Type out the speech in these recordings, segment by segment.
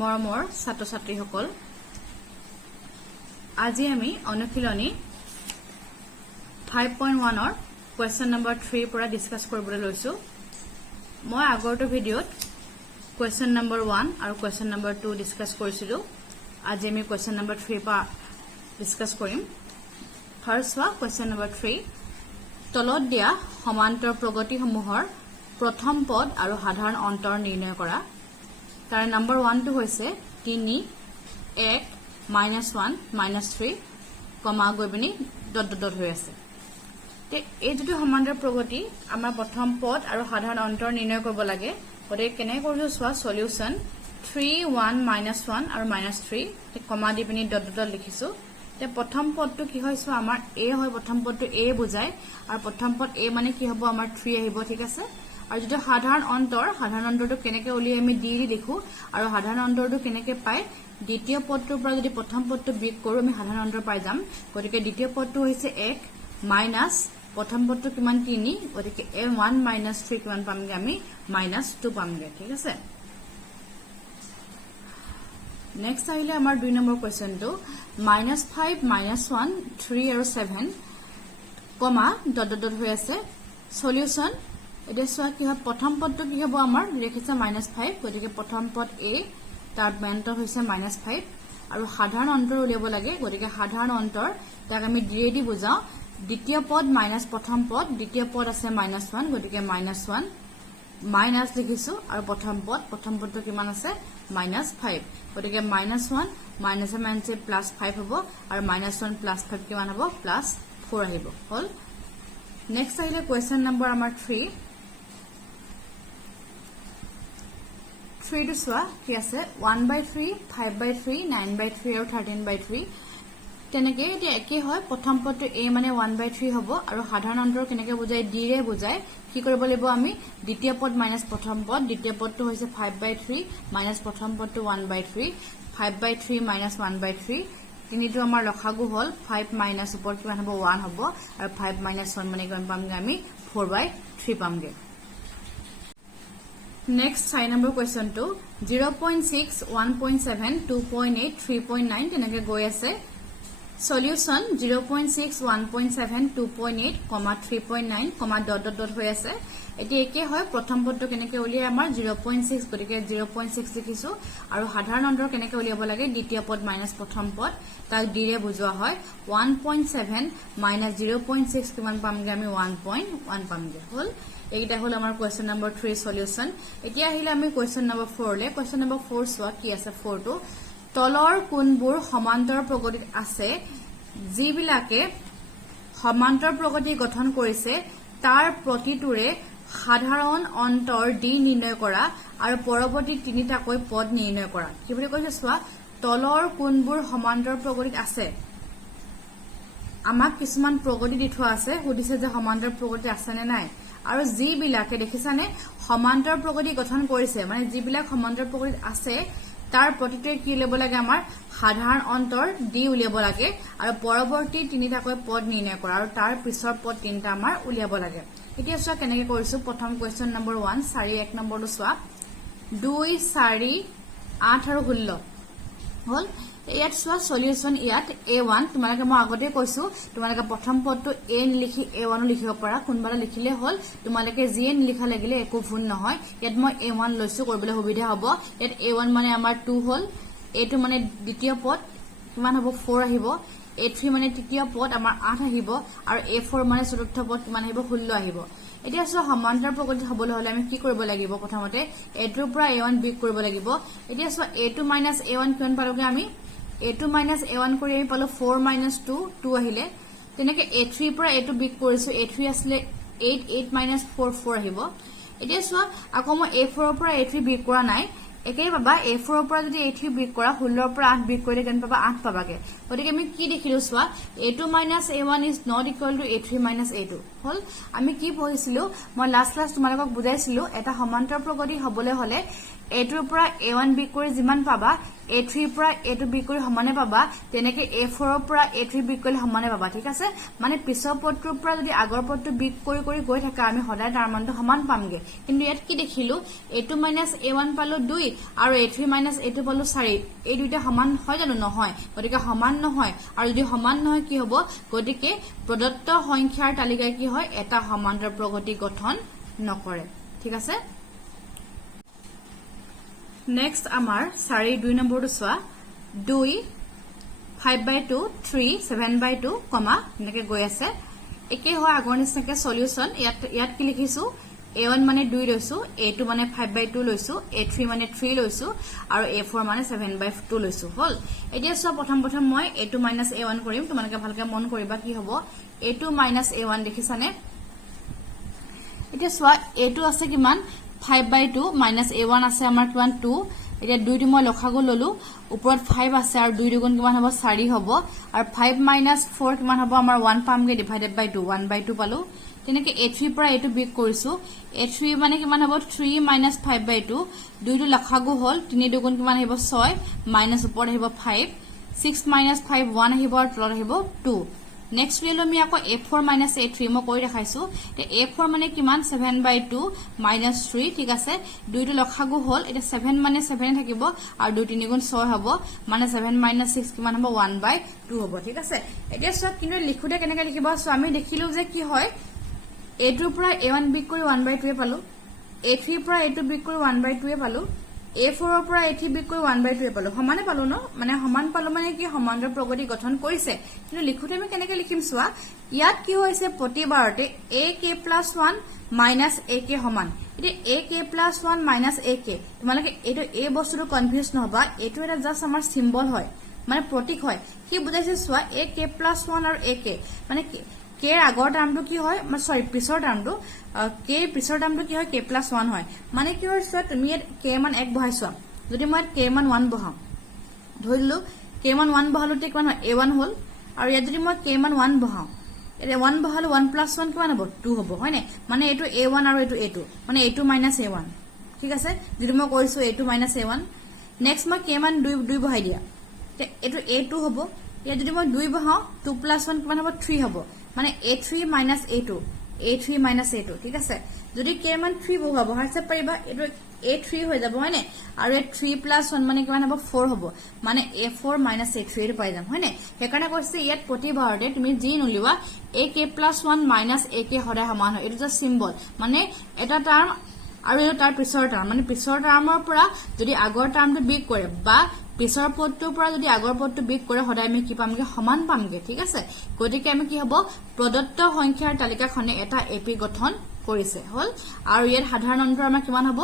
মৰমৰ ছাত্ৰ ছাত্ৰীসকল আজি আমি অনুশীলনী 5.1 ৰ কোৱেশ্চন নম্বৰ 3 পৰা ডিসকাস কৰিবলৈ লৈছো মই আগৰটো ভিডিওত কোৱেশ্চন নম্বৰ 1 আৰু কোৱেশ্চন নম্বৰ 2 ডিসকাস কৰিছিলো আজি আমি কোৱেশ্চন নম্বৰ 3 পৰা ডিসকাস কৰিম ফাৰ্ষ্ট ওয়া কোৱেশ্চন নম্বৰ 3 তলত দিয়া সমান্তৰ প্ৰগতিসমূহৰ প্ৰথম পদ আৰু সাধাৰণ অন্তৰ নিৰ্ণয় কৰা তাৰ নম্বৰ 1 টো হৈছে 3 1 -1 -3 কমা গইবনি ডট ডট হৈ আছে তে এই যেটো সমান্তৰ প্ৰগতি আমাৰ প্ৰথম পদ আৰু সাধাৰণ অন্তৰ নিৰ্ণয় কৰিব লাগে গতে কেনে কৰিছো সোৱা সলিউশন 3 1 -1 আৰু -3 তে কমা দি পিনি ডট ডট লিখিছো তে প্ৰথম পদটো কি হয়ছো আমাৰ a হয় প্ৰথম পদটো a বুজায় আৰু প্ৰথম পদ a মানে কি হ'ব আমাৰ 3 আহিব ঠিক আছে আৰু যেটো সাধাৰণ অন্তৰটো কেনেকে উলিয়াই আমি দি লিখো আৰু সাধাৰণ অন্তৰটো কেনেকে পায় দ্বিতীয় পদটোৰ পৰা যদি প্ৰথম পদটো বিয়োগ কৰো আমি সাধাৰণ অন্তৰ পাই যাম গতিকে দ্বিতীয় পদটো হৈছে 1 মাইনাস প্ৰথম পদটো কিমান 3 গতিকে a1 -3 কিমান পামগে আমি -2 পামগে ঠিক আছে নেক্সট আহিলে আমাৰ 2 নম্বৰ কোৱেশ্চনটো -5 -1 3 আৰু 7 কমা ডট ডট হৈ আছে সলিউশন এটা সোয়া কি হয় প্ৰথম পদটো কি হ'ব আমাৰ লিখিছে -5 গতিকে প্ৰথম পদ a তাৰ বেন্তৰ হৈছে -5 আৰু সাধাৰণ অন্তৰ উলিয়াব লাগে গতিকে সাধাৰণ অন্তৰ তাক আমি ডিৰেডি বুজাও দ্বিতীয় পদ মাইনাস প্ৰথম পদ দ্বিতীয় পদ আছে -1 গতিকে -1 মাইনাস লিখিছো আৰু প্ৰথম পদটো কিমান আছে -5 গতিকে -1 মাইনাসে মাইনাসে +5 হ'ব আৰু -1 +5 কিমান হ'ব +4 আহিব হল নেক্সট আহিলে কোৱেশ্চন নম্বৰ আমাৰ 3 টো সোয়া কি আছে 1/3 5/3 9/3 আৰু 13/3 তেনেকে এটি একে হয় প্ৰথম পদটো a মানে 1/3 হ'ব আৰু সাধাৰণ অন্তৰ কেনেকে বুজায় d ৰে বুজায় কি কৰিব লাগিব আমি দ্বিতীয় পদ মাইনাস প্ৰথম পদ দ্বিতীয় পদটো হৈছে 5/3 মাইনাস প্ৰথম পদটো 1/3 5/3 -1/3 তিনিটো আমাৰ লখাগু হল 5 মাইনাস ওপৰ কিমান হ'ব 1 হ'ব আৰু 5 -1 মানে কিমান পামগে আমি 4/3 পামগে Next 6 number question to 0.6 1.7 2.8 3.9 তেনেকে গৈ আছে solution 0.6 1.7 2.8 3.9 ডট ডট হৈ আছে এটি একে হয় প্ৰথম পদটো কেনেকে উলিয়াই আমাৰ 0.6 গতিকে 0.6 লিখিছো আৰু সাধাৰণ অন্তৰ কেনেকে উলিয়াব লাগে দ্বিতীয় পদ মাইনাস প্ৰথম পদ তাক d ৰে বুজোৱা হয় 1.7 -0.6 কিমান পামগে আমি 1.1 পামগে হল এইটা হল আমাৰ কোৱেশ্চন নম্বৰ 3 সলিউশন এতিয়া আহিলে আমি কোৱেশ্চন নম্বৰ 4 লে কোৱেশ্চন নম্বৰ 4 সোৱা কি আছে 4 টো তলৰ কোনবোৰ সমান্তৰ প্ৰগতিত আছে যিবিলাকে সমান্তৰ প্ৰগতি গঠন কৰিছে তাৰ প্ৰতিটোৰে সাধাৰণ অন্তৰ d নিৰ্ণয় কৰা আৰু পৰৱৰ্তী তিনিটাকৈ পদ নিৰ্ণয় কৰা কি বুলি কৈছে সোৱা তলৰ কোনবোৰ সমান্তৰ প্ৰগতিত আছে আমাক কিছুমান প্ৰগতি দি থোৱা আছে সুধিছে যে সমান্তৰ প্ৰগতি আছে নে নাই আৰু যিবিলাকে দেখিছানে সমান্তৰ প্ৰগতি গঠন কৰিছে মানে যিবিলাক সমান্তৰ প্ৰগতিত আছে তাৰ প্ৰতিটোৱে কি উলিয়াব লাগে আমাৰ সাধাৰণ অন্তৰ d উলিয়াব লাগে আৰু পৰৱৰ্তী তিনিটাকৈ পদ নিৰ্ণয় কৰা আৰু তাৰ পিছৰ পদ তিনিটা আমাৰ উলিয়াব লাগে এতিয়া চোৱা কেনেকৈ কৰিছো প্ৰথম কোৱেশ্চন নম্বৰ 1 4 1 নম্বৰটো চোৱা 2 4 8 আৰু 16 হল ইয়াত চোৱা সলিউশন ইয়াত a1 তোমালোকে মই আগতে কৈছো তোমালোকে প্ৰথম পদটো a লিখি a1 লিখিব পাৰা কোনবাটা লিখিলে হল তোমালোকে যিয়ে লিখা লাগিলে একো ভুল নহয় ইয়াত মই a1 লৈছো কৰিবলৈ সুবিধা হ'ব ইয়াত a1 মানে আমাৰ 2 হল a2 মানে দ্বিতীয় পদ কিমান হ'ব 4 আহিব a3 মানে তৃতীয় পদ আমাৰ 8 আহিব আৰু a4 মানে চতুৰ্থ পদ কিমান আহিব 16 আহিব এতিয়া চোৱা সমান্তৰ প্ৰগতি হ'বলৈ হলে আমি কি কৰিব লাগিব প্ৰথমতে a2 ৰ পৰা a1 বিয়োগ কৰিব লাগিব এতিয়া চোৱা a2 a1 কিমান পালোগে আমি a2 a1 কৰি আমি পালো 4 2 2 আহিলে তেনেকে a3 পৰা a2 বিয়োগ কৰিছো a3 আসলে 8 8 4 4 আহিব এতিয়া চোৱা আকৌ মই a4 ৰ পৰা a3 বিয়োগ কৰা নাই একেই পাবা a4 ৰ পৰা যদি a3 বিয়োগ কৰা 16 ৰ পৰা 8 বিয়োগ কৰিলে কেন পাবা 8 পাবাগে গতিকে আমি কি দেখিলো চোৱা a2 a1 is not equal to a3 a2 হল আমি কি পঢ়িছিলো মই লাষ্ট ক্লাছ তোমালোকক বুজাইছিলো এটা সমান্তৰ প্ৰগতি হ'বলৈ হলে a2 ৰ পৰা a1 বিয়োগ কৰি যিমান পাবা A3 পৰা A2 বিয়োগ কৰি সমানে পাবা তেনেকে A4 পৰা A3 বিয়োগ কৰি সমানে পাবা ঠিক আছে মানে পিছৰ পদটোৰ পৰা যদি আগৰ পদটো বিয়োগ কৰি কৰি গৈ থাকে আমি সদায় তাৰ মানটো সমান পামগে কিন্তু ইয়াত কি দেখিলো A2 A1 পালো 2 আৰু A3 A2 পালো 4 এই দুইটা সমান হয় জানো নহয় গতিকে সমান নহয় আৰু যদি সমান নহয় কি হ'ব গতিকে প্ৰদত্ত সংখ্যাৰ তালিকায় কি হয় এটা সমান্তৰ প্ৰগতি গঠন নকৰে ঠিক আছে নেক্সট আমাৰ 4 2 নম্বৰটো চোৱা 2 5/2 3 7/2 এনেকে গৈ আছে একে হয় আগৰ নিচিনাকে সলিউশন ইয়াত কি লিখিছো A1 2 লৈছো A2 5/2 লৈছো A3 3 লৈছো আৰু A4 7/2 লৈছো হল এতিয়া সব প্ৰথম মই A2 A1 কৰিম তোমালোকে ভালকে মন কৰিবা কি হ'ব A2 A1 দেখিছানে এতিয়া সোৱা A2 আছে কিমান 5/2 A1 আছে আমাৰ কিমান 2 এতিয়া 2 টো মই লখাগু ললো ওপৰত 5 আছে আৰু 2 দুগুণ কিমান হ'ব 4 হ'ব আৰু 5 - 4 কিমান হ'ব আমাৰ 1 পামগে ডিভাইডেড বাই 2 1/2 পালো তেনেকে A3 পৰা A2 বিয়োগ কৰিছো A3 কিমান হ'ব 3 - 5/2 2 টো লখাগু হল 3 দুগুণ কিমান আহিব 6 মাইনাস ওপৰত আহিব 5 6 - 5 1 আহিব আৰু তলত আহিব 2 নেক্সট লিলো আমি আকৌ A4 - A3 মই কৈ দেখাইছো তে A4 কিমান 7/2 - 3 ঠিক আছে 2 টো লখাগু হল এটা 7 7 থাকিব আৰু 2 3 গুণ 6 হ'ব 7 - 6 কিমান হ'ব 1/2 হ'ব ঠিক আছে এতিয়া সব কিন্তু লিখুতে কেনেকৈ লিখিবা সো আমি দেখিলো যে কি হয় A2 পৰা A1 বিয়োগ কৰি 1/2 পালো A3 পৰা A2 বিয়োগ কৰি 1/2 পালো A4 পৰা A3 বিয়োগ কৰি 1/2 পালো সমানে পালো ন সমান পালো কি সমান্তৰ প্ৰগতি গঠন কৰিছে কিন্তু লিখুতে আমি কেনেকৈ লিখিম সোৱা ইয়াত কি হৈছে প্ৰতিবাৰতে AK + 1 - AK সমান এতিয়া AK + 1 - AK তোমালোকে এইটো এই বস্তুটো কনফিউজ নহবা এইটো এটা জাস্ট আমাৰ সিম্বল হয় প্ৰতীক হয় কি বুজাইছে সোৱা AK + 1 আৰু AK K আগৰ টাৰ্মটো কি হয় সৰি পিছৰ টাৰ্মটো K পিছৰ টাৰ্মটো কি হয় K + 1 হয় কি হয় সোৱা তুমি K মান 1 বহাইছো যদি মই K মান 1 বহাম ধৰিলো K মান 1 বহালো তে কিমান হয় A1 হল আৰু ইয়াত যদি মই K মান 1 বহাও এতিয়া 1 বহালো 1 + 1 কিমান হ'ব 2 হ'ব হয় নে এইটো A1 আৰু এইটো A2 A2 - A1 ঠিক আছে যদি মই কৈছো A2 - A1 নেক্সট মই K মান 2 বহাই দিয়া তে এইটো A2 হ'ব ইয়াত যদি মই 2 বহাও 2 + 1 কিমান হ'ব 3 হ'ব A3 - A2 A3 - A2 ঠিক আছে যদি K মান 3 বহাইছে পাৰিবা এইটো A3 হৈ যাব হয় নে আৰু 3 + 1 কিমান হ'ব 4 হ'ব A4 - A3 এটো পাই যাম হয় নে হেকাৰণে কৈছে ইয়াত প্ৰতিবাৰতে তুমি যি নলিবা AK + 1 - AK সদায় সমান হয় এটো জাস্ট সিম্বল এটা টাৰ্ম আৰু এটো তাৰ পিছৰ টাৰ্ম পিছৰ টাৰ্মৰ পৰা যদি আগৰ টাৰ্মটো বিয়োগ কৰে বা পিছৰ পদটোৰ পৰা যদি আগৰ পদটো বিয়োগ কৰে সদায় আমি কি পামগে সমান পামগে ঠিক আছে গতিকে আমি কি হ'ব প্ৰদত্ত সংখ্যাৰ তালিকাখনে এটা AP গঠন কৰিছে হল আৰু ইয়াত সাধাৰণ অন্তৰ আমাৰ কিমান হ'ব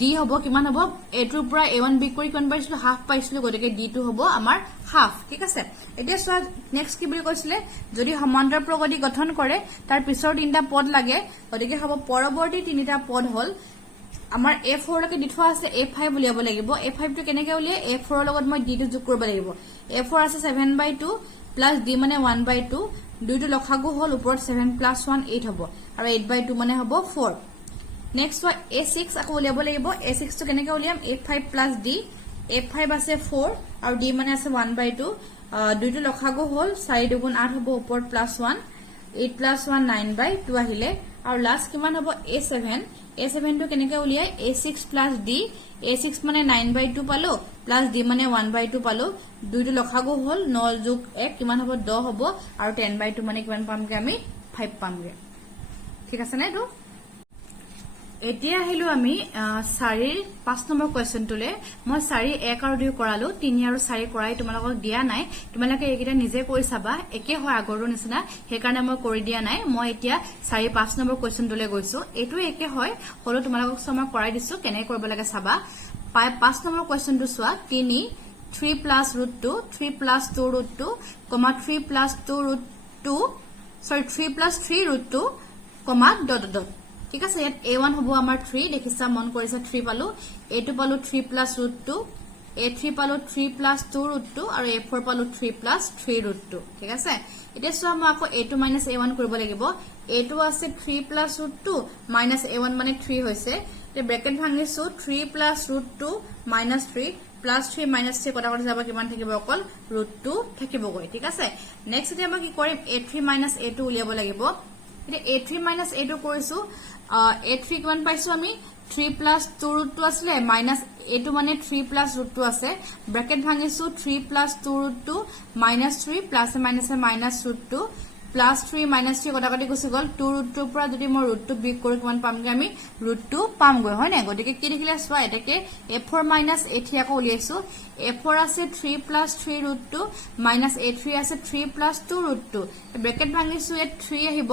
D হ'ব কিমান হ'ব A2 পৰা A1 বিয়োগ কৰি কিমান পাইছিলো হাফ পাইছিলো গতিকে D2 হ'ব আমাৰ হাফ ঠিক আছে এতিয়া সোৱা নেক্সট কি বুলি কৈছিলে যদি সমান্তৰ প্ৰগতি গঠন কৰে তাৰ পিছৰ তিনিটা পদ লাগে গতিকে হ'ব পৰৱৰ্তী তিনিটা পদ হল আমাৰ A4 লৈকে দি থোৱা আছে A5 উলিয়াব লাগিব A5 টো কেনেকৈ উলিয়াই A4 ৰ লগত মই D টো যোগ কৰিব লাগিব A4 আছে 7/2 প্লাস D 1/2 দুইটো লখাগু হল ওপৰত 7 + 1 8 হ'ব আৰু 8/2 হ'ব 4 নেক্সট A6 আকৌ উলিয়াব লাগিব A6 টো কেনেকৈ উলিয়াম A5 + D A5 আছে 4 আৰু D আছে 1/2 দুইটো লখাগু হল 4 দুগুণ 8 হ'ব ওপৰত +1 8 + 1 9/2 আহিলে আৰু লাষ্ট কিমান হ'ব A7 টো কেনেকৈ উলিয়াই A6 + D A6 9/2 পালো প্লাস D 1/2 পালো দুইটো লখাগু হল 9 + 1 কিমান হ'ব 10 হ'ব আৰু 10/2 কিমান পামগে আমি 5 পামগে ঠিক আছে না এটো এতিয়া আহিলো আমি 4 5 নম্বৰ কোৱেশ্চনটোলে মই 4 1 আৰু 2 কৰালো 3 আৰু 4 কৰাই তোমালোকক দিয়া নাই তোমালোকে এইকেইটা নিজে কৰি চাবা একে হয় আগৰৰ নিচিনা হেকাৰণে মই কৰি দিয়া নাই মই এতিয়া 4 5 নম্বৰ কোৱেশ্চনটোলে গৈছো এটো একে হয় হলো তোমালোকক সময় কৰাই দিছো কেনে কৰিব লাগে চাবা 5 নম্বৰ কোৱেশ্চনটো চোৱা 3 3 + √2 3 + 2 √2 3 + 2 √2 সৰি 3 + 3 √2 ডট ডট ঠিক আছে ইয়াত A1 হ'ব আমাৰ 3 দেখিছা মন কৰিছে 3 পালো A2 পালো 3 + √2 A3 পালো 3 + 2 √2 আৰু A4 পালো 3 + 3 √2 ঠিক আছে এতিয়া চোৱা মই আকৌ A2 - A1 কৰিব লাগিব A2 আছে 3 + √2 - A1 3 হৈছে তে ব্ৰেকেট ভাঙিছো 3 + √2 - 3 প্লাস 3 মাইনাস 3 কটাকটি যাব কিমান থাকিব অকল √2 থাকিবগৈ ঠিক আছে নেক্সট এতিয়া মই কি কৰিম a3 মাইনাস a2 উলিয়াব লাগিব এতিয়া a3 মাইনাস a2 কৰিছো a3 কিমান পাইছো আমি 3 plus 2 √2 আসলে minus a2 মানে 3 plus √2 আছে bracket ভাঙিছো 3 plus 2 √2 minus 3 plus minus minus √2 plus 3 minus 3 কটাকটি গুছি গল 2 √2 পৰা যদি মই √2 বিগ কৰি কিমান পামগে আমি √2 পামগৈ হয় না গতিকে কি দেখিলে সোৱা এটাকে a4 minus a3 আকৌ উলিয়াইছো a4 আছে 3 plus 3 √2 minus a3 আছে 3 plus 2 √2 ব্র্যাকেট ভাঙিছো এ 3 আহিব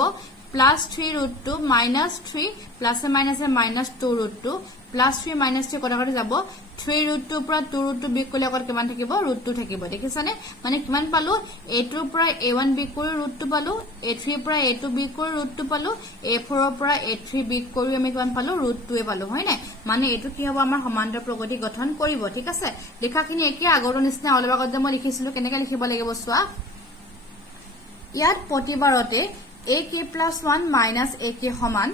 plus 3 √2 minus 3 plus minus minus 2 √2 plus 3 minus 3 কটাকটি যাব 3 √2 পৰা 2 √2 বিগ কৰিলে আকত কিমান থাকিব √2 থাকিব দেখিছানে মানে কিমান পালো a2 পৰা a1 বিগ কৰি √2 পালো a3 পৰা a2 বিগ কৰি √2 পালো a4 পৰা a3 বিগ কৰি আমি কিমান পালো √2 পালো হয় না মানে এটো কি হ'ব আমাৰ সমান্তৰ প্ৰগতি গঠন কৰিব ঠিক আছে লেখাখিনি একে আগৰ নিচিনা অলপ আগত মই লিখিছিলো কেনেকৈ লিখিব লাগিব সোৱা ইয়াত প্ৰতিবাৰতে ak plus 1 minus ak সমান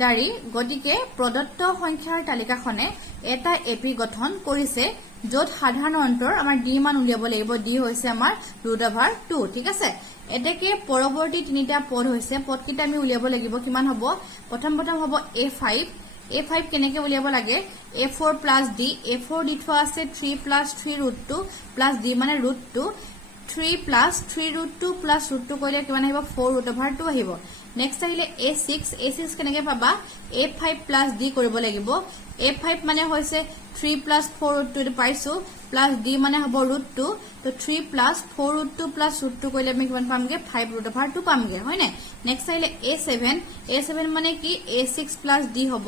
দাৰি গতিকে প্ৰদত্ত সংখ্যাৰ তালিকাখনে এটা এপি গঠন কৰিছে যত সাধাৰণ অন্তৰ আমাৰ d মান উলিয়াব লাগিব d হৈছে আমাৰ √2 ঠিক আছে এটাকে পৰৱৰ্তী তিনিটা পদ হৈছে পদকিটা আমি উলিয়াব লাগিব কিমান হ'ব প্ৰথম হ'ব a5 কেনেকৈ উলিয়াব লাগে a4 plus d a4 দি থোৱা আছে 3 plus 3 √2 plus d মানে √2 3 plus 3 √2 plus √2 কৰিলে কিমান আহিব 4 √2 আহিব নেক্সট আহিলে a6 কেনেকৈ পাবা a5 plus d কৰিব লাগিব a5 মানে হৈছে 3 plus 4 √2 পাইছো plus d মানে হ'ব √2 তো 3 plus 4 √2 plus √2 কৰিলে আমি কিমান পামগে 5 √2 পামগে হয় না নেক্সট আহিলে a7 মানে কি a6 plus d হ'ব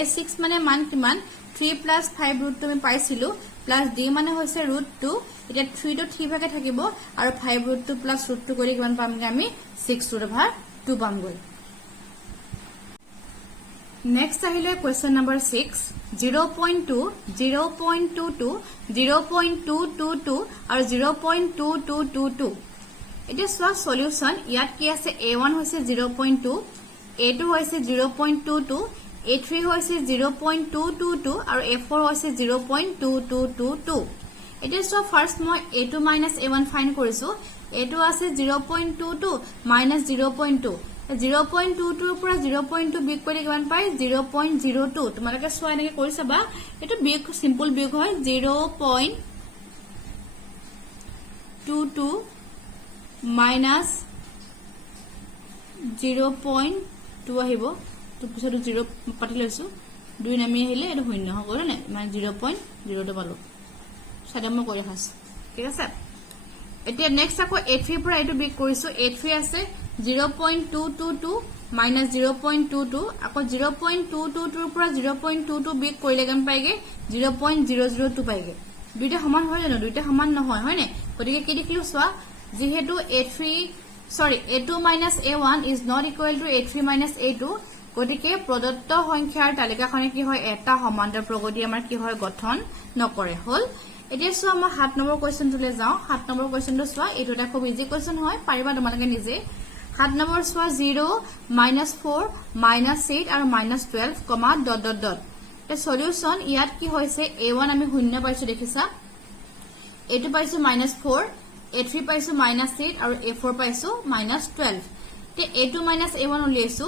a6 মানে মান কিমান 3 plus 5 √2 আমি পাইছিলো plus d মানে হৈছে √2 এটা 3 টো 3 ভাগে থাকিব আৰু 5 √2 plus √2 কৰি কিমান পামগে আমি 6 √2 পামগৈ নেক্সট আহিলে কোৱেশ্চন নম্বৰ 6 0.2 0.22 0.222 আৰু 0.2222 এটা সোৱা সলিউশন ইয়াত কি আছে a1 হৈছে 0.2 a2 হৈছে 0.22 a3 হৈছে 0.222 আৰু a4 হৈছে 0.2222 এটা সোৱা ফাৰ্স্ট মই a2 a1 ফাইন্ড কৰিছো a2 আছে 0.22 0.2 0.22 পৰা 0.2 বিগ কৰি কিমান পাই 0.02 তোমালোকে সোৱা এনেকৈ কৰিছাবা এটো বিগ সিম্পল বিগ হয় 0.22 minus 0.2 আহিব তো পিছতো 0 পাতি লৈছো 2 নামি আহিলে এটো শূন্য হ'ব না মানে 0.02 পালো সাধাৰণ কৰি হাস ঠিক আছে এতিয়া নেক্সট আকৌ a3 পৰা এটো বিগ কৰিছো a3 আছে 0.222 minus 0.22 আকৌ 0.222 পৰা 0.22 বিগ কৰিলে গম পাইগে 0.002 পাইগে দুইটা সমান হয় জানো দুইটা সমান নহয় হয় নে গতিকে কি দেখিলো সোৱা যেহেতু a2 minus a1 is not equal to a3 minus a2 গতিকে প্ৰদত্ত সংখ্যাৰ তালিকাখনে কি হয় এটা সমান্তৰ প্ৰগতি আমাৰ কি হয় গঠন নকৰে হল এতিয়া সোৱা মই 7 নম্বৰ কোৱেশ্চনটোলে যাও 7 নম্বৰ কোৱেশ্চনটো সোৱা এটো এটা খুব ইজি কোৱেশ্চন হয় পাৰিবা তোমালোকে নিজে 7 নম্বৰ সোৱা 0 -4 -8 আৰু -12, ... The solution ইয়াত কি হৈছে a1 আমি শূন্য পাইছো দেখিছা a2 পাইছো -4 a3 পাইছো -8 আৰু a4 পাইছো -12 তে a2 a1 উলিয়াইছো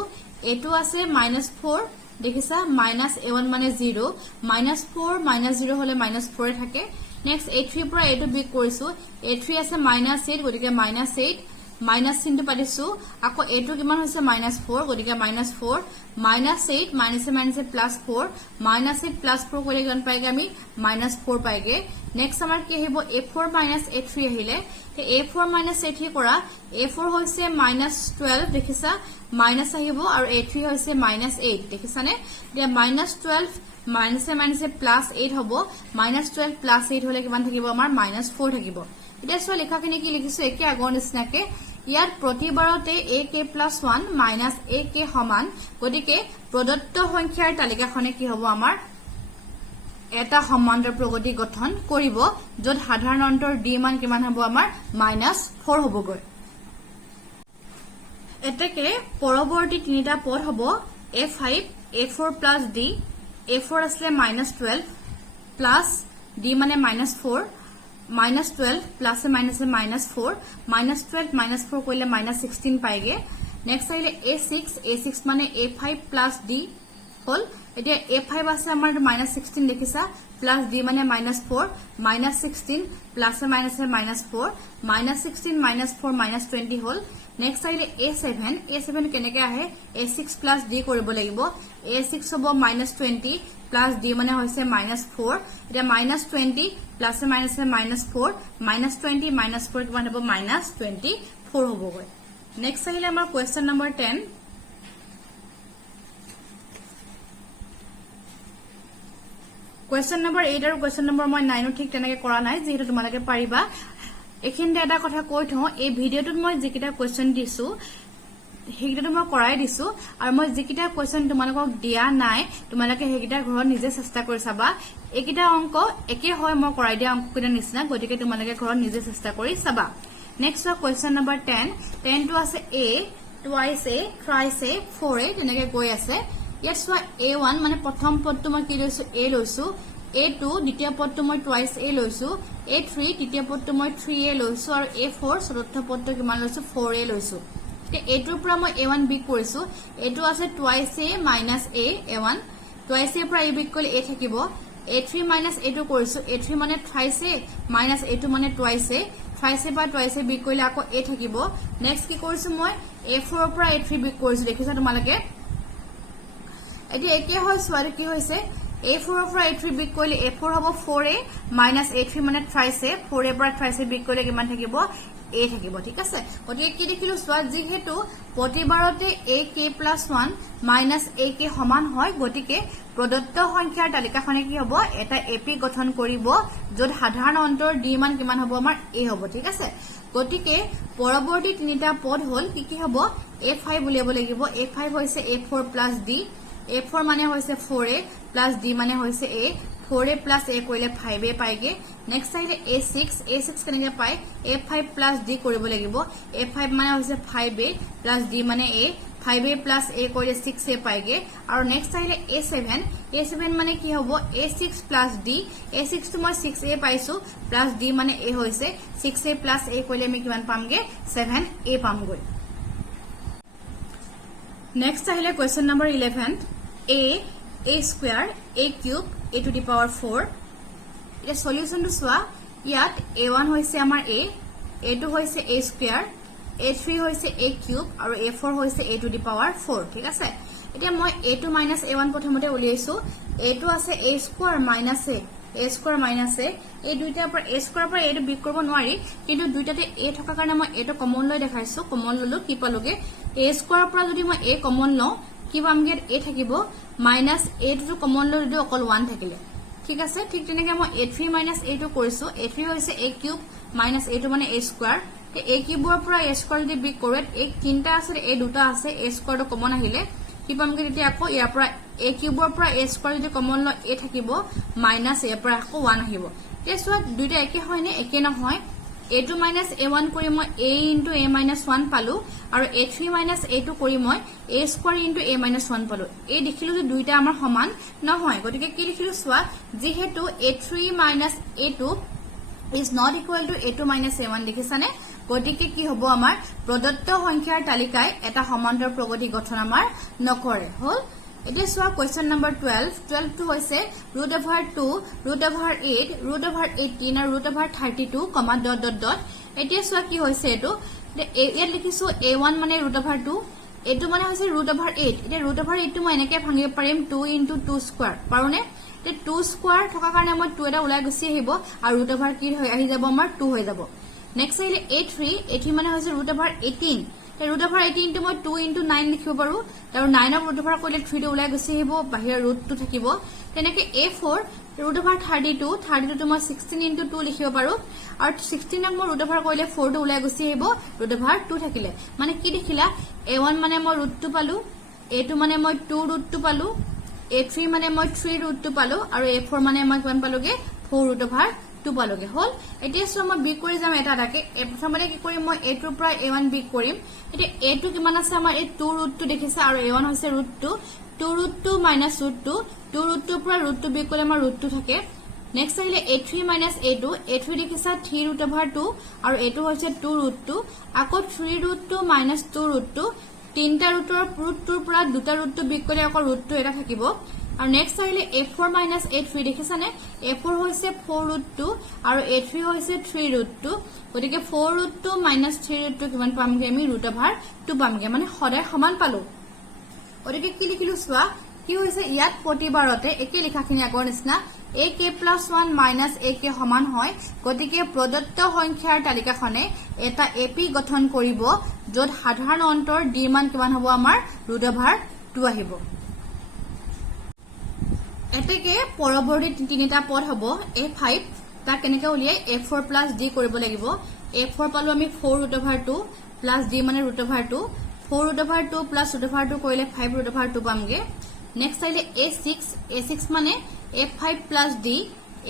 a2 আছে -4 দেখিছা -a1 মানে 0 -4 -0 হলে -4 থাকে নেক্সট a3 পৰা a2 বিগ কৰিছো a3 আছে -8 গতিকে -8 মাইনাস চিনটো পাইছো আকৌ a2 কিমান হৈছে -4 গতিকে -4 -8 মাইনাসে +4 -8 +4 কৰিলে কিমান পাইগে আমি -4 পাইগে নেক্সট আমাৰ কি আহিব a4 -a3 আহিলে তে a4 -a3 কৰা a4 হৈছে -12 দেখিছা মাইনাস আহিব আৰু a3 হৈছে -8 দেখিছানে দিয়া -12 মাইনাসে +8 হ'ব -12 +8 হলে কিমান থাকিব আমাৰ -4 থাকিব এতিয়া সোৱা লেখাখিনি কি লিখিছো একে আগৰ নিচিনাকে ইয়াত প্ৰতিবাৰতে ak+1 ak সমান গতিকে প্ৰদত্ত সংখ্যাৰ তালিকাখনে কি হ'ব আমাৰ এটা সমান্তৰ প্ৰগতি গঠন কৰিব যত সাধাৰণ অন্তৰ d মান কিমান হ'ব আমাৰ -4 হ'বগৈ এতেকে পৰৱৰ্তী তিনিটা পদ হ'ব a5 a4 plus d a4 আসলে -12 plus d মানে -4 -12 প্লাস এ মাইনাস এ -4 -12 -4 কইলে -16 পাইগে নেক্সট আইলে a6 মানে a5 প্লাস d হল এতিয়া a5 আছে আমাৰ -16 দেখিছা প্লাস d মানে -4 -16 প্লাস এ -4 -16 -4 -20 হল নেক্সট আইলে a7 কেনেকে আহে a6 প্লাস d কৰিব লাগিব a6 হ'ব -20 প্লাস d মানে হৈছে -4 এটা -20 প্লাস এ -4 -20 -4 কিমান হ'ব -24 হ'বগৈ নেক্সট আহিলে আমাৰ কোৱেশ্চন নম্বৰ 10 কোৱেশ্চন নম্বৰ 8 আৰু কোৱেশ্চন নম্বৰ মই 9 ঠিক তেনেকে কৰা নাই যেহেতু তোমালোকে পাৰিবা এখিনতে এটা কথা কৈ থওঁ এই ভিডিওটোত মই যিকিটা কোৱেশ্চন দিছো হেগিটা মই কৰাই দিছো আৰু মই যিকিটা কোৱেশ্চন তোমালোকক দিয়া নাই তোমালোকে হেগিটা ঘৰত নিজে চেষ্টা কৰি চাবা একিটা অংক একে হয় মই কৰাই দিয়া অংককিটা নিচিনা গতিকে তোমালোকে ঘৰত নিজে চেষ্টা কৰি চাবা নেক্সট কোৱেশ্চন নম্বৰ 10 টো আছে a twice a thrice a 4a তেনেকে গৈ আছে ইয়াত সোৱা a1 মানে প্ৰথম পদটো মই কি লৈছো a লৈছো a2 দ্বিতীয় পদটো মই twice a লৈছো a3 তৃতীয় পদটো মই 3a লৈছো আৰু a4 চতুৰ্থ পদটো কিমান লৈছো 4a লৈছো a2 পৰা মই a1 বিক কৰিছো a2 আছে twice a minus a a1 twice a পৰা a বিক কৰিলে a থাকিব a3 minus a2 কৰিছো a3 মানে thrice a minus a2 মানে twice a thrice a পৰা twice a বিক কৰিলে আকৌ a থাকিব নেক্সট কি কৰিছো মই a4 পৰা a3 বিক কৰিছো দেখিছা তোমালোকে এটি একে হয় সোৱাটো কি হৈছে a4 পৰা a3 বিক কৰিলে a4 হ'ব 4a minus a3 মানে thrice a 4a পৰা thrice a বিক কৰিলে কিমান থাকিব a থাকিব ঠিক আছে গতিকে কি দেখিলো সোৱা যিহেতু প্ৰতিবাৰতে ak+1 minus ak সমান হয় গতিকে প্ৰদত্ত সংখ্যাৰ তালিকাখনে কি হ'ব এটা ap গঠন কৰিব যত সাধাৰণ অন্তৰ d মান কিমান হ'ব আমাৰ a হ'ব ঠিক আছে গতিকে পৰৱৰ্তী তিনিটা পদ হল কি হ'ব a5 বুলিব লাগিব a5 হৈছে a4 + d a4 মানে হৈছে 4a plus d মানে হৈছে a 4a plus a কইলে 5a পাইগে নেক্সট আইলে a6 কেনেকে পাই a5 plus d কৰিব লাগিব a5 মানে হৈছে 5a plus d মানে a 5a plus a কইলে 6a পাইগে আৰু নেক্সট আইলে a7 মানে কি হ'ব a6 plus d a6 তো মই 6a পাইছো plus d মানে a হৈছে 6a plus a কইলে আমি কিমান পামগে 7a পামগৈ নেক্সট আহিলে question number 11 a square a cube a to the power 4 এটা সলিউশন তো সোয়া ইয়াত a1 হৈছে আমাৰ a2 হৈছে a square a3 হৈছে a cube আৰু a4 হৈছে a to the power 4 ঠিক আছে এতিয়া মই a2 - a1 প্ৰথমতে উলিয়াইছো a2 আছে a square minus a square minus a এই দুইটাৰ পৰা a square পৰা a টো বিক কৰিব নোৱাৰি কিন্তু দুইটাতে a থকা কাৰণে মই a টো কমন লৈ দেখাইছো কমন ললো কি পালোগে a square পৰা যদি মই a কমন লওঁ কি পামগে a থাকিব minus a টো কমন লৈ দিও অকল 1 থাকিলে ঠিক আছে ঠিক তেনেকে মই a3 - a2 কৰিছো a3 হৈছে a cube minus a2 মানে a square তে a cube ৰ পৰা a square যদি বিক কৰে a তিনটা আছে a দুটা আছে a square টো কমন আহিলে কি পামগে তেতিয়া আকৌ ইয়াৰ পৰা a cube ৰ পৰা a square যদি কমন লয় a থাকিব minus a পৰা আকৌ 1 আহিব তে সোৱা দুইটা একে হয় নে একে নহয় a2 - a1 কৰি মই a into a - 1 পালো আৰু a3 - a2 কৰি মই a square into a - 1 পালো এই দেখিলো যে দুইটা আমাৰ সমান নহয় গতিকে কি লিখিলো সোৱা যেহেতু a3 - a2 is not equal to a2 - a1 দেখিছানে গতিকে কি হ'ব আমাৰ প্ৰদত্ত সংখ্যাৰ তালিকায় এটা সমান্তৰ প্ৰগতি গঠন আমাৰ নকৰে হল এতিয়া সোৱা কোৱেশ্চন নম্বৰ 12 টো হৈছে √2 √8 √18 আৰু √32 কমা ... এতিয়া সোৱা কি হৈছে এটো ইয়াত লিখিছো a1 মানে √2 এটো মানে হৈছে √8 এতিয়া √8 টো মই এনেকে ভাঙিব পাৰিম 2 into 2 স্কয়াৰ পাৰোনে তে 2 স্কয়াৰ থকা কাৰণে মই 2 এটা উলাই গুছি আহিব আৰু √8 কি হৈ আহি যাব আমাৰ 2 হৈ যাব নেক্সট আহিলে a3 মানে হৈছে √18 √18 টো মই 2 into 9 লিখিব পাৰো আৰু 9 ৰ √8 কৰিলে 3 টো উলাই গুছি আহিব বাহিৰ √2 থাকিব তেনেকে a4 √32 টো মই 16 into 2 লিখিব পাৰো আৰু 16 ক মই √8 কৰিলে 4 টো উলাই গুছি আহিব √2 থাকিলে মানে কি দেখিলা a1 মানে মই √2 পালো a2 মানে মই 2 √2 পালো a3 মানে মই 3 √2 পালো আৰু a4 মানে মই কিমান পালোগে 4 √2 পালোগে হল এতিয়া সো মই বিক কৰি যাম এটা টাকে প্ৰথমতে কি কৰিম মই a2 পৰা a1 বিক কৰিম এতিয়া a2 কিমান আছে আমাৰ এই 2 √2 দেখিছা আৰু a1 হৈছে √2 2 √2 - √2 2 √2 পৰা √2 বিক কৰিলে আমাৰ √2 থাকে নেক্সট আহিলে a3 minus a2 a3 দেখিছা 3 root over 2 আৰু a2 হৈছে 2 root 2 আকৌ 3 root 2 minus 2 root 2 তিনটা ৰুটৰ root 2 ৰ পৰা দুটা root 2 বিক কৰি আকৌ root 2 এটা থাকিব আৰু নেক্সট আহিলে a4 minus a3 দেখিছানে a4 হৈছে 4 root 2 আৰু a3 হৈছে 3 root 2 গতিকে 4 root 2 minus 3 root 2 কিমান পামগে আমি root over 2 পামগে মানে সদায় সমান পালো গতিকে কি লিখিলো চোৱা কি হৈছে ইয়াত প্ৰতিবাৰতে একে লিখাখিনি আগৰ নিচিনা ak plus 1 minus ak সমান হয় গতিকে প্ৰদত্ত সংখ্যাৰ তালিকাখনে এটা ap গঠন কৰিব যত সাধাৰণ অন্তৰ d মান কিমান হ'ব আমাৰ root over 2 আহিব এতেকে পৰৱৰ্তী তিনিটা পদ হ'ব a5 তা কেনেকৈ উলিয়াই a4 plus d কৰিব লাগিব a4 পালো আমি 4 root over 2 plus d মানে root over 2 4 root over 2 plus root over 2 কৰিলে 5 root over 2 পামগে নেক্সট আহিলে a6 মানে a5 plus d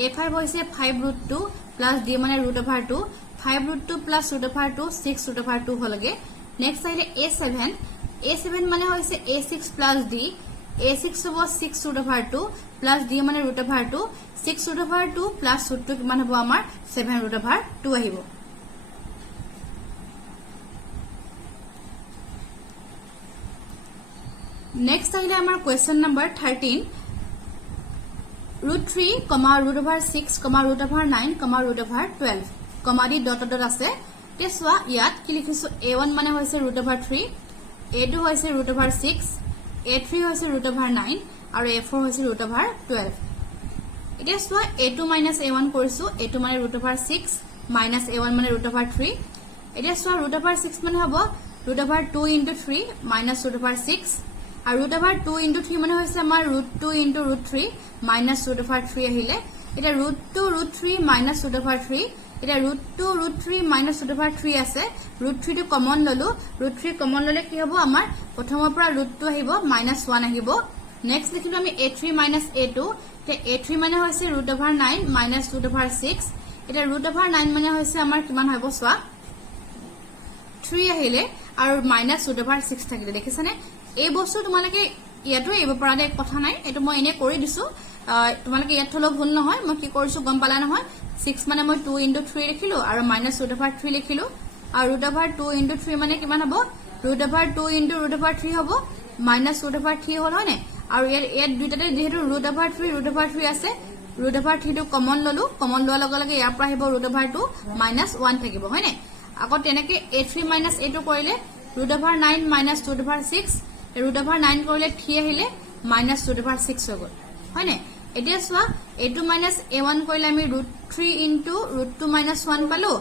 a5 হৈছে 5 root 2 plus d মানে root over 2 5 root 2 plus root over 2 6 root over 2 হলগে next আহিলে a7 মানে হৈছে a6 plus d a6 হ'ব 6 root over 2 plus d মানে root over 2 6 root over 2 plus root 2 কিমান হ'ব আমাৰ 7 root over 2 আহিব নেক্সট আহিলে আমাৰ question number 13 root 3, root over 6, root over 9, root over 12. দি dot dot আছে তেছৱা ইয়াত কি লিখিছো a1 মানে হৈছে root over 3 a2 হৈছে root over 6 a3 হৈছে root over 9 আৰু a4 হৈছে root over 12 এতিয়া চোৱা a2 minus a1 কৰিছো a2 মানে root over 6 minus a1 মানে root over 3 এতিয়া চোৱা root over 6 মানে হ'ব root over 2 into 3 minus root over 6 আৰু root over 2 into 3 মানে হৈছে আমাৰ root 2 into root 3 minus root over 3 আহিলে এটা root 2 root 3 minus root over 3 এটা root 2 root 3 minus root over 3 আছে root 3 টো কমন ললো root 3 কমন ললে কি হ'ব আমাৰ প্ৰথমৰ পৰা root 2 আহিব minus 1 আহিব নেক্সট লিখিলো আমি a3 minus a2 তে a3 মানে হৈছে root over 9 minus root over 6 এটা root over 9 মানে হৈছে আমাৰ কিমান হ'ব চোৱা 3 আহিলে আৰু minus root over 6 থাকিলে দেখিছানে এই বস্তু তোমালোকে ইয়াতো এব পৰাদে কথা নাই এটো মই এনে কৰি দিছো তোমালোকে ইয়াত থলো ভুল নহয় মই কি কৰিছো গম পালা নহয় 6 মানে মই 2 into 3 লিখিলো আৰু minus root over 3 লিখিলো আৰু root over 2 into 3 মানে কিমান হ'ব root over 2 into root over 3 হ'ব minus root over 3 হল হয়নে আৰু ইয়াত দুইটাতে যেহেতু root over 3 আছে root over 3 টো কমন ললো কমন লোৱাৰ লগে লগে ইয়াৰ পৰা আহিব root over 2 minus 1 থাকিব হয়নে আকৌ তেনেকে a3 minus a2 কৰিলে root over 9 minus root over 6 root over 9 কৰিলে 3 আহিলে minus root over 6 হৈ গল হয়নে এতিয়া চোৱা a2 minus a1 কৰিলে আমি root 3 into root 2 minus 1 পালো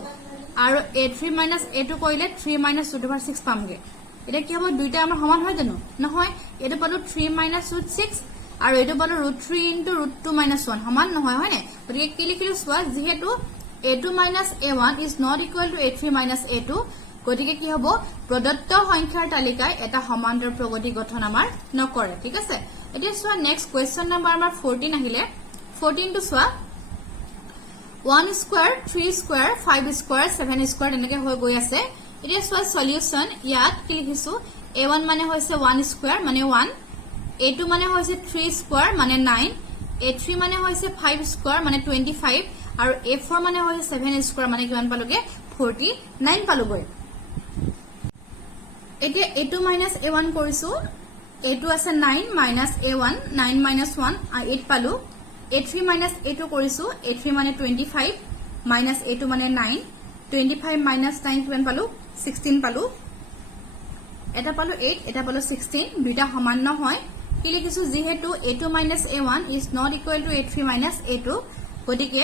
আৰু a3 minus a2 কৰিলে 3 minus root over 6 পামগে এটা কি হ'ব দুইটা আমাৰ সমান হয় জানো নহয় এটো পালো 3 minus root 6 আৰু এটো পালো root 3 into root 2 minus 1 সমান নহয় হয়নে গতিকে কি লিখিলো চোৱা যেহেতু a2 minus a1 is not equal to a3 minus a2 গতিকে কি হ'ব প্ৰদত্ত সংখ্যাৰ তালিকায় এটা সমান্তৰ প্ৰগতি গঠন আমাৰ নকৰে ঠিক আছে এতিয়া চোৱা নেক্সট কোৱেশ্চন নম্বৰ আমাৰ 14 আহিলে 14 টো চোৱা 1 স্কয়াৰ 3 স্কয়াৰ 5 স্কয়াৰ 7 স্কয়াৰ এনেকৈ হৈ গৈ আছে এতিয়া চোৱা সলিউশন ইয়াত কি লিখিছো a1 মানে হৈছে 1 স্কয়াৰ মানে 1 a2 মানে হৈছে 3 স্কয়াৰ মানে 9 a3 মানে হৈছে 5 স্কয়াৰ মানে 25 আৰু a4 মানে হৈছে 7 স্কয়াৰ মানে কিমান পালোগে 49 পালোগৈ এতিয়া a2 minus a1 কৰিছো a2 আছে 9 minus a1 9 minus 1 8 পালো a3 minus a2 কৰিছো a3 মানে 25 minus a2 মানে 9 25 minus 9 কিমান পালো 16 পালো এটা পালো 8 এটা পালো 16 দুইটা সমান নহয় কি লিখিছো যেহেতু a2 minus a1 is not equal to a3 minus a2 গতিকে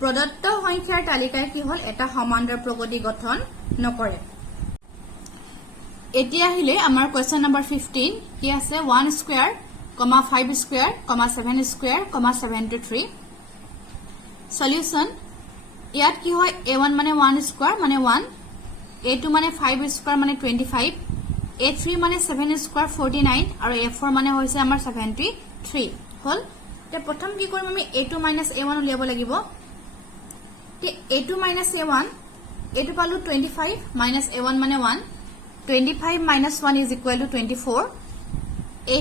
প্ৰদত্ত সংখ্যাৰ তালিকায় কি হল এটা সমান্তৰ প্ৰগতি গঠন নকৰে এতিয়া আহিলে আমাৰ কোৱেশ্চন নম্বৰ 15 কি আছে 1 square 5 square 7 square 7 to 3 solution ইয়াত কি হয় a1 মানে 1 স্কয়াৰ মানে 1 a2 মানে 5 স্কয়াৰ মানে 25 a3 মানে 7 স্কয়াৰ 49 আৰু a4 মানে হৈছে আমাৰ 73 হল তে প্ৰথম কি কৰিম আমি a2 minus a1 উলিয়াব লাগিব তে a2 minus a1 এটো পালো 25 minus a1 মানে 1 25 minus 1 is equal to 24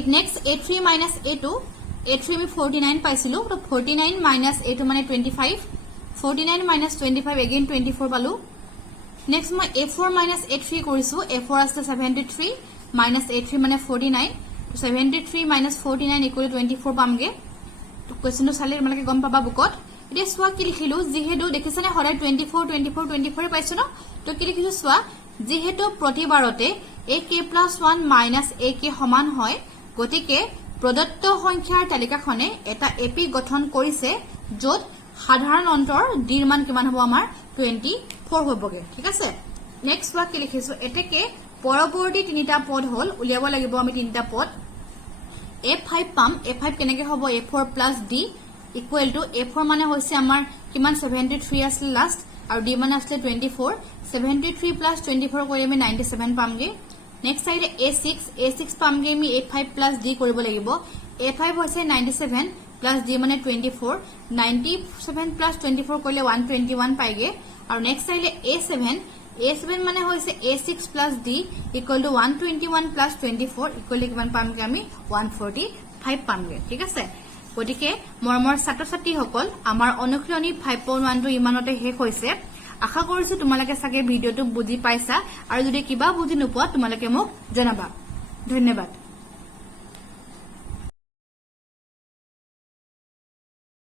next a3 minus a2 A3 আমি 49 পাইছিলো তো 49 মাইনাস A2 মানে 25 49 মাইনাস 25 again 24 পালো নেক্সট মই A4 মাইনাস A3 কৰিছো A4 আছে 73 মাইনাস A3 মানে 49 73 মাইনাস 49 ইকুৱেল 24 পামগে তো কোৱেশ্চনটো চালে তোমালোকে গম পাবা বুকত এতিয়া সোৱা কি লিখিলো যিহেতু দেখিছানে হৰাই 24 24 24 পাইছো ন তো কি লিখিছো সোৱা যিহেতু প্ৰতিবাৰতে ak+1 মাইনাস ak সমান হয় গতিকে প্ৰদত্ত সংখ্যাৰ তালিকাখনে এটা এপি গঠন কৰিছে য'ত সাধাৰণ অন্তৰ ডিৰ মান কিমান হ'ব আমাৰ 24 হ'বগে ঠিক আছে নেক্সট ওয়া কি লিখিছো এতেকে পৰৱৰ্তী তিনিটা পদ হল উলিয়াব লাগিব আমি তিনিটা পদ a5 পাম a5 কেনেকে হ'ব a4 + d equal to a4 মানে হৈছে আমাৰ কিমান 73 আছিল লাষ্ট আৰু d মানে আছিল 24 73 + 24 কৰি আমি 97 পামগে নেক্সট সাইডে a6 পামগে আমি a5 + d কৰিব লাগিব a5 হৈছে 97 + d মানে 24 97 + 24 কৰিলে 121 পাইগে আৰু নেক্সট সাইডে a7 মানে হৈছে a6 + d equal to 121 + 24 equal কিমান পামগে আমি 145 পামগে ঠিক আছে গতিকে মৰমৰ ছাত্ৰ-ছাত্ৰী সকল আমাৰ অনুশীলনী 5.1 টো ইমানতে শেষ হৈছে আশা কৰিছো তোমালোকে সাগে ভিডিওটো বুজি পাইছা আৰু যদি কিবা বুজি নোপোৱা তোমালোকে মোক জনাবা ধন্যবাদ